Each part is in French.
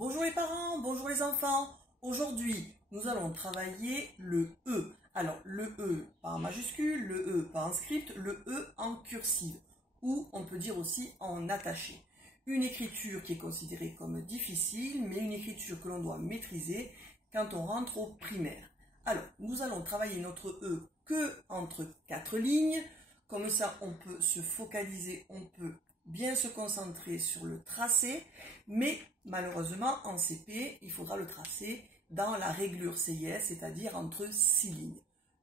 Bonjour les parents, bonjour les enfants. Aujourd'hui, nous allons travailler le E. Alors, le E pas en majuscule, le E pas en script, le E en cursive, ou on peut dire aussi en attaché. Une écriture qui est considérée comme difficile, mais une écriture que l'on doit maîtriser quand on rentre au primaire. Alors, nous allons travailler notre E que entre 4 lignes. Comme ça, on peut se focaliser, on peut bien se concentrer sur le tracé, mais malheureusement, en CP, il faudra le tracer dans la réglure CIS, c'est-à-dire entre 6 lignes.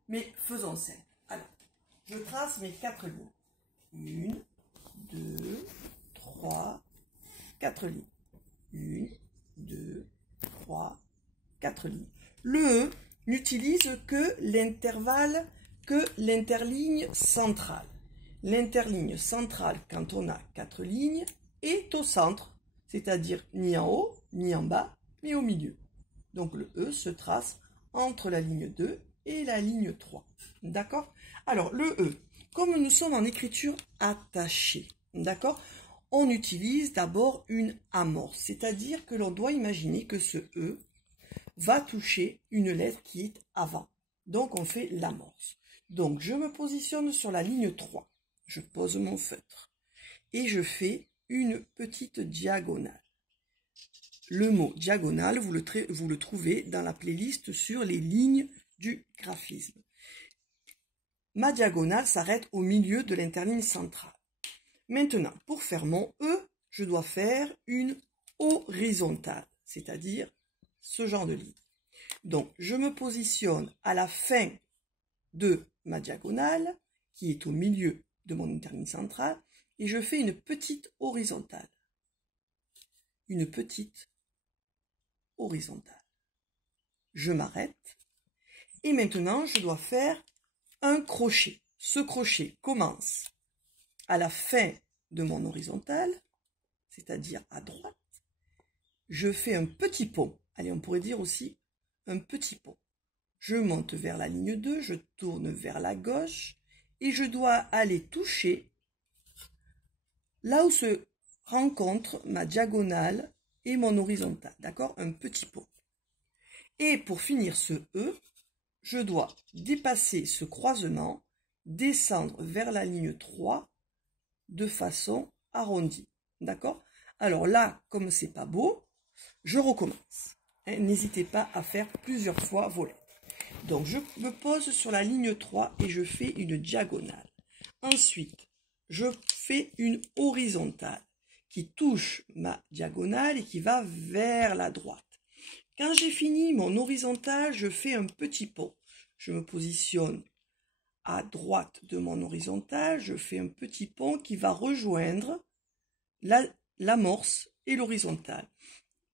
Mais faisons simple. Alors, je trace mes 4 lignes. 1, 2, 3, 4 lignes. 1, 2, 3, 4 lignes. Le E n'utilise que l'intervalle, que l'interligne centrale. L'interligne centrale, quand on a 4 lignes, est au centre, c'est-à-dire ni en haut, ni en bas, mais au milieu. Donc le E se trace entre la ligne 2 et la ligne 3. D'accord? Alors le E, comme nous sommes en écriture attachée, d'accord, on utilise d'abord une amorce, c'est-à-dire que l'on doit imaginer que ce E va toucher une lettre qui est avant. Donc on fait l'amorce. Donc je me positionne sur la ligne 3. Je pose mon feutre et je fais une petite diagonale. Le mot diagonale, vous le trouvez dans la playlist sur les lignes du graphisme. Ma diagonale s'arrête au milieu de l'interligne centrale. Maintenant, pour faire mon E, je dois faire une horizontale, c'est-à-dire ce genre de ligne. Donc, je me positionne à la fin de ma diagonale, qui est au milieu de mon interligne centrale, et je fais une petite horizontale. Une petite horizontale. Je m'arrête, et maintenant, je dois faire un crochet. Ce crochet commence à la fin de mon horizontale, c'est-à-dire à droite. Je fais un petit pont. Allez, on pourrait dire aussi un petit pont. Je monte vers la ligne 2, je tourne vers la gauche et je dois aller toucher là où se rencontre ma diagonale et mon horizontale, d'accord? Un petit pont. Et pour finir ce E, je dois dépasser ce croisement, descendre vers la ligne 3 de façon arrondie, d'accord? Alors là, comme c'est pas beau, je recommence. N'hésitez pas à faire plusieurs fois vos lettres. Donc, je me pose sur la ligne 3 et je fais une diagonale. Ensuite, je fais une horizontale qui touche ma diagonale et qui va vers la droite. Quand j'ai fini mon horizontale, je fais un petit pont. Je me positionne à droite de mon horizontale, je fais un petit pont qui va rejoindre l'amorce et l'horizontale.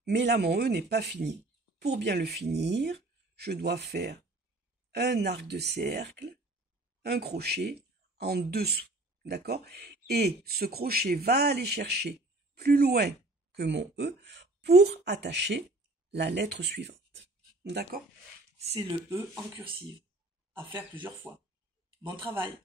Mais là, mon E n'est pas fini. Pour bien le finir, je dois faire un arc de cercle, un crochet en dessous, d'accord? Et ce crochet va aller chercher plus loin que mon E pour attacher la lettre suivante, d'accord? C'est le E en cursive, à faire plusieurs fois. Bon travail!